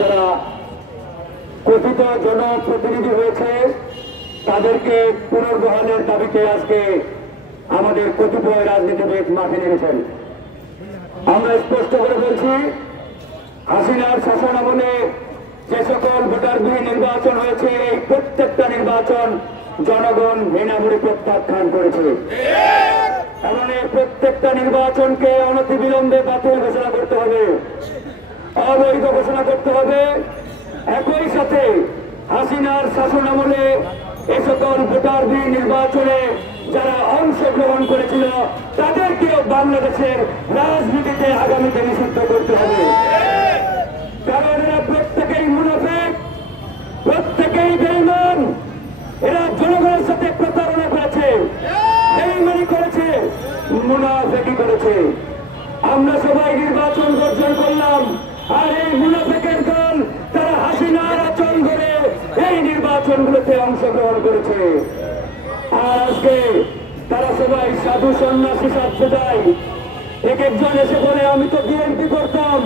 যারা কথিত জনপ্রতিনিধি হয়েছে তাদেরকে পুনর্বহালের দাবিতে আজকে আমাদের কতিপয় রাজনীতিবিদ মাঠে নেমেছেন। আমরা স্পষ্ট করে বলছি, হাসিনার শাসন আমলে যে সকল ভোটারবিহীন নির্বাচন হয়েছে এই প্রত্যেকটা নির্বাচন জনগণ বিনামূল্যে প্রত্যাখ্যান করেছে এবং এই প্রত্যেকটা নির্বাচনকে অনতিবিলম্বে বাতিল ঘোষণা করতে হবে, অবৈধ ঘোষণা করতে হবে। একই সাথে হাসিনার শাসন আমলে এ সকল ভোটারবিহীন নির্বাচনে যারা অংশগ্রহণ করেছিল তাদেরকেও বাংলাদেশের রাজনীতিতে আগামীতে নিষিদ্ধ করতে হবে। কারণ এরা প্রত্যেকেই মুনাফিক, প্রত্যেকেই বেঈমান। এরা জনগণের সাথে প্রতারণা করেছে, বেঈমানি করেছে, মুনাফিকি করেছে। আমরা সবাই নির্বাচন বর্জন করলাম, আর এই মুনাফিকের দল তারা হাসিনার আচরণ করে এই নির্বাচনগুলোতে অংশগ্রহণ করেছে। আর আজকে তারা সবাই সাধু সন্ন্যাসী সাজতে যায়। এক একজন এসে বলে আমি তো বিএনপি করতাম,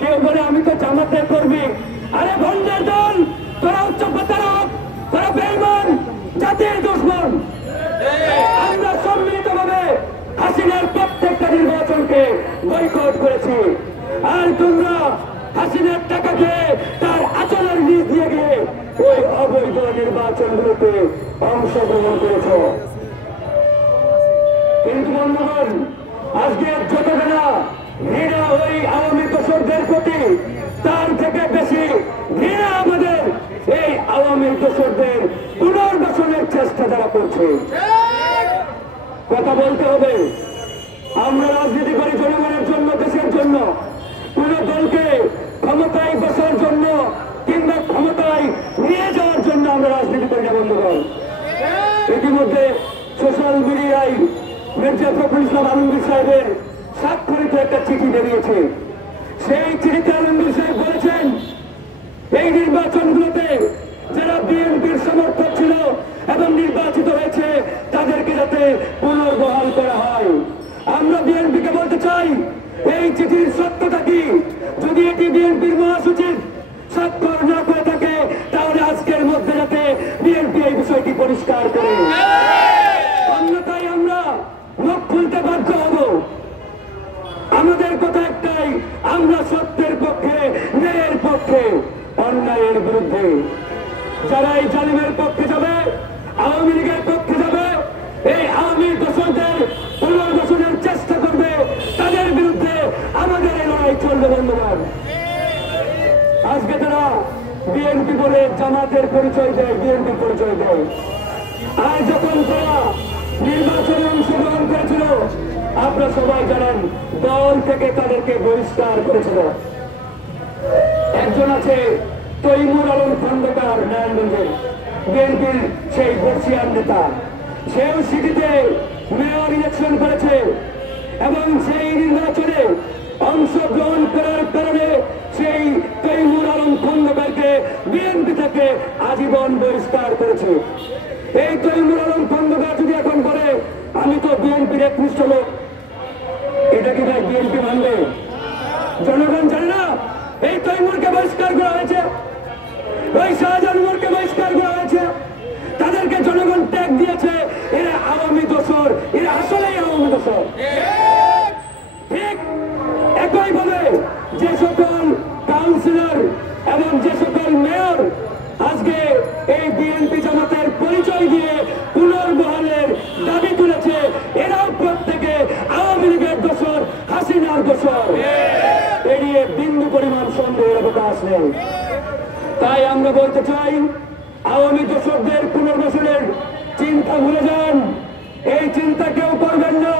কেউ বলে আমি তো জামাতের কর্মী। আরে ভণ্ডের দল, তোরা উচ্চ প্রতারক, তোরা বেঈমান, জাতির দুশমন। আমরা সম্মিলিতভাবে হাসিনার প্রত্যেকটা নির্বাচনকে বয়কট করেছি, আর তোমরা হাসিনার টাকা খেয়ে তার আচরণ নিজ দিয়ে গিয়ে ওই অবৈধ নির্বাচনগুলোতে অংশগ্রহণ করেছ। কিন্তু বন্ধুগণ, আজকে যতটা ঘৃণা ওই আওয়ামী দোসরদের প্রতি, তার থেকে বেশি ঘৃণা আমাদের এই আওয়ামী দোসরদের পুনর্বাসনের চেষ্টা যারা করছে। কথা বলতে হবে, আমরা রাজনীতি করি জনগণের জন্য, দেশের জন্য। কোন দলকে ক্ষমতায় বসার জন্য কিংবা ক্ষমতায় নিয়ে যাওয়ার জন্য আমরা রাজনীতি করি না বন্ধুগণ। ইতিমধ্যে সোশ্যাল মিডিয়ায় মির্জা ফখরুল ইসলাম আলমগীর সাহেবের স্বাক্ষরিত একটা চিঠি বেরিয়েছে। সেই চিঠিতে আলমগীর সাহেব বলেছেন এই নির্বাচনগুলোতে যারা বিএনপির সমর্থক ছিল এবং নির্বাচিত হয়েছে তাদেরকে যাতে পুনর্বহাল করা হয়। আমরা বিএনপিকে বলতে চাই, এই চিঠির সত্যতা কি? যদি এটি বিএনপির মহাসচিব স্বাক্ষর না করে থাকে তাহলে আজকের মধ্যে যাতে বিএনপি এই বিষয়টি পরিষ্কার করে, অন্যথায় আমরা মুখ খুলতে বাধ্য হব। আমাদের কথা একটাই, আমরা সত্যের পক্ষে, ন্যায়ের পক্ষে, অন্যায়ের বিরুদ্ধে। যারা এই জালিমের পক্ষে যাবে, আওয়ামী লীগের পক্ষে যাবে, এই আওয়ামী দোসরদের পুনর্বাসনের চেষ্টা করবে, তাদের বিরুদ্ধে আমাদের এই লড়াই চলবে বন্ধুগণ। আজকে তারা বিএনপি বলে জামাতের পরিচয় দেয়, বিএনপির পরিচয় দেয়। আর যখন তারা নির্বাচনে অংশগ্রহণ করেছিল আপনারা সবাই জানেন দল থেকে তাদেরকে বহিষ্কার করেছিল। একজন আছে তৈমুর আলম খন্দকার, নারায়ণগঞ্জের বিএনপির সেই বর্ষিয়ান নেতা, সেও সিটিতে মেয়র ইলেকশন করেছে এবং সেই নির্বাচনে অংশগ্রহণ করার কারণে সেই তৈমুর আলম খন্দকারকে বিএনপি থেকে আজীবন বহিষ্কার করেছে। এই তৈমুর আলম খন্দকার যদি এখন বলে আমি তো বিএনপির একনিষ্ঠ লোক, এটা কি ভাই বিএনপি মানবে? জনগণ জানে না এই তৈমুরকে বহিষ্কার করা হয়েছে, ওই শাহজাহানুরকে বহিষ্কার করা হয়েছে, তাদেরকে জনগণ ট্যাগ দিয়েছে এরা আওয়ামী দোসর, এরা আসলেই আওয়ামী দোসর। ঠিক একইভাবে যে সকল কাউন্সিলর এবং যে সকল মেয়র আজকে এই বিএনপি জামাতের পরিচয় দিয়ে পুনর্বহালের দাবি তুলেছে, এরাও প্রত্যেকে আওয়ামী লীগের দোসর, হাসিনার দোসর। এড়িয়ে বিন্দু পরিমাণ সন্দেহের অবকাশ নেই। তাই আমরা বলতে চাই, আওয়ামী দোসরদের পুনর্বাসনের চিন্তা ভুলে যান, এই চিন্তা কেউ করবেন না।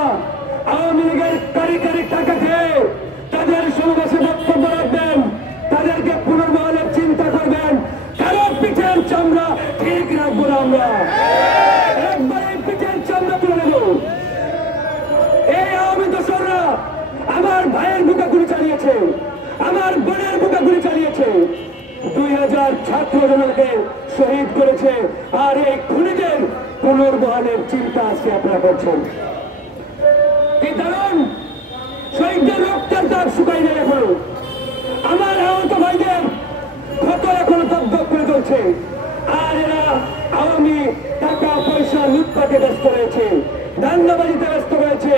আওয়ামী লীগের কারি কারি টাকা খেয়ে তাদের সমাবেশে বক্তব্য রাখবেন, তাদেরকে পুনর্বহালের চিন্তা করবেন, কারো পিঠের চামড়া ঠিক রাখবো না আমরা, একবারে পিঠের চামড়া তুলে নেব। এই আওয়ামী দোসররা আমার ভাইয়ের বুকে গুলি চালিয়েছে, আমার বোনের বুকে গুলি চালিয়েছে, 2000 ছাত্র জনকে শহীদ করেছে, আর এই খুনিদের পুনর্বহালের চিন্তা আজকে আপনারা করছেন। কি দারুণ, শহীদদের রক্তের দাগ শুকাই নেই এখনো। আমার আহত ভাইদের রয়েছে, আর এরা আওয়ামী টাকা পয়সা লুটপাটে ব্যস্ত রয়েছে, ধান্দাবাজিতে ব্যস্ত রয়েছে,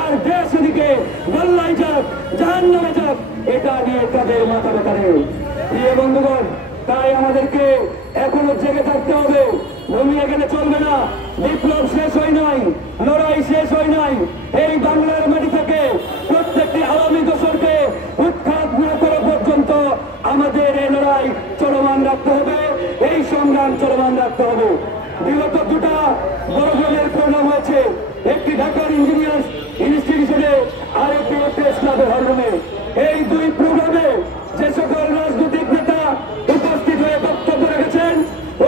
আর দেশ এদিকে গোল্লায় যাক জাহান্নামে যাক এটা নিয়ে তাদের মাথা ব্যথা নেই। প্রিয় বন্ধুগণ, তাই আমাদেরকে এখনো জেগে থাকতে হবে, ঘুমিয়ে গেলে চলবে না। বিপ্লব শেষ হয় নাই, লড়াই শেষ হয় নাই। এই বাংলার মাটি থেকে প্রত্যেকটি আওয়ামী দোসরকে উৎখাত না করা পর্যন্ত আমাদের এই লড়াই চলমান রাখতে হবে, এই সংগ্রাম চলমান রাখতে হবে। বিগত দুটা বড় দলের প্রোগ্রাম হয়েছে, একটি ঢাকার ইঞ্জিনিয়ার্স ইনস্টিটিউশনে আর একটি প্রেস ক্লাবের হলরুমে। এই দুই প্রোগ্রামে যে সকল রাজনৈতিক নেতা উপস্থিত হয়ে বক্তব্য রেখেছেন,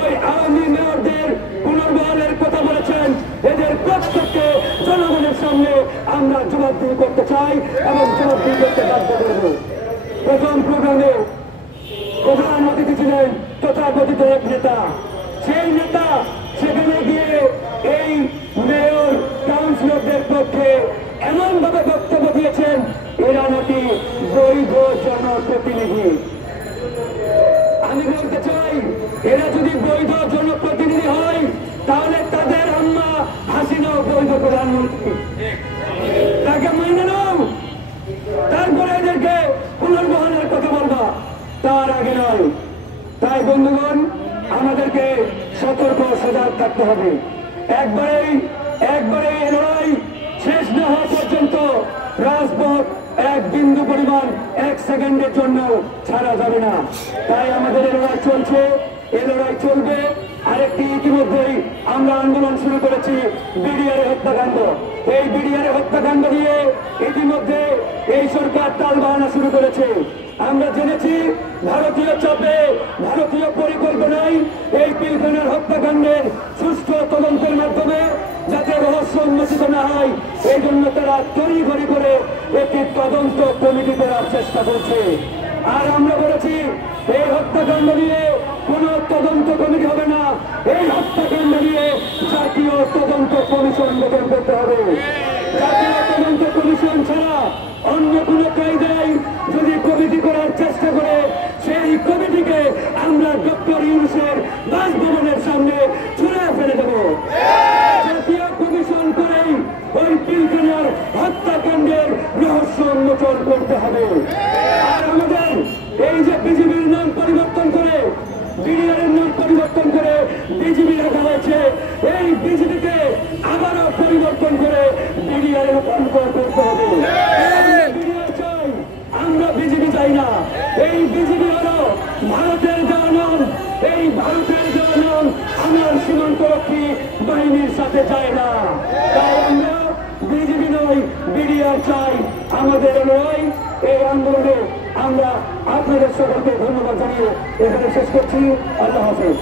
ওই আওয়ামী মেয়রদের পুনর্বহালের কথা বলেছেন, এদের প্রত্যেককে জনগণের সামনে আমরা জবাবদিহি করতে চাই এবং জবাবদিহি করতে বাধ্য করব। প্রথম প্রোগ্রামে প্রধান অতিথি ছিলেন তথাকথিত এক নেতা। সেই নেতা সেখানে গিয়ে এই মেয়র কাউন্সিলরদের পক্ষে এমন ভাবে বক্তব্য দিয়েছেন এরা নাকি বৈধ জনপ্রতিনিধি। আমি বলতে চাই, এরা যদি বৈধ জনপ্রতিনিধি হয় তাহলে তাদের আম্মা হাসিনাও বৈধ প্রধানমন্ত্রী। তাকে মেনে নাও, তারপরে এদেরকে পুনর্বহালের কথা বলবা, তার আগে নয়। তাই বন্ধুগণ, আমাদেরকে সতর্ক সজাগ থাকতে হবে। একবারে লড়াই শেষ না হওয়া পর্যন্ত রাজপথ এক বিন্দু পরিমাণ এক সেকেন্ডের জন্য ছাড়া যাবে না। তাই আমাদের এই লড়াই চলছে, এই লড়াই চলবে। আরেকটি ইতিমধ্যেই আমরা আন্দোলন শুরু করেছি, বিডিআর হত্যাকাণ্ড। এই বিডিআর হত্যাকাণ্ড নিয়ে ইতিমধ্যে এই সরকার টালবাহানা শুরু করেছে। আমরা জেনেছি ভারতীয় চাপে, ভারতীয় পরিকল্পনায় এই পিলখানার হত্যাকাণ্ডের সুষ্ঠু তদন্তের মাধ্যমে যাতে রহস্য উন্মোচিত না হয়, এই জন্য তারা তড়িঘড়ি করে একটি তদন্ত কমিটি করার চেষ্টা করছে। আর আমরা বলেছি এই হত্যাকাণ্ড নিয়ে কোন তদন্ত কমিটি হবে না, এই হত্যাকাণ্ড নিয়ে জাতীয় তদন্ত কমিশন গঠন করতে হবে। জাতীয় তদন্ত কমিশন ছাড়া অন্য কোন কায়দায় যদি কমিটি করার চেষ্টা করে, সেই কমিটিকে আমরা ডক্টর ইউনূসের বাসভবনের সামনে ছুঁড়ে ফেলে দেব। জাতীয় কমিশন করেই ওই পিলখানার হত্যাকাণ্ডের রহস্য উন্মোচন করতে হবে। আর আমাদের এই যে বিজিবির নাম পরিবর্তন করে, বিডিআরের নাম পরিবর্তন করে বিজিবি রাখা হয়েছে, এই বিজিবিকে আবারও পরিবর্তন করে বিডিআর রূপান্তর করতে হবে। বিডিআর চাই, আমরা বিজিবি চাই না। এই বিজিবি হলো ভারতের জওয়ান, এই ভারতের জওয়ান আমার সীমান্তরক্ষী বাহিনীর সাথে যায় না। তাই আমরা বিজিবি নয়, বিডিআর চাই। আমাদের লড়াই, এই আন্দোলনে আমরা আপনাদের সকলকে ধন্যবাদ জানিয়ে এখানে শেষ করছি। আল্লাহ হাফেজ।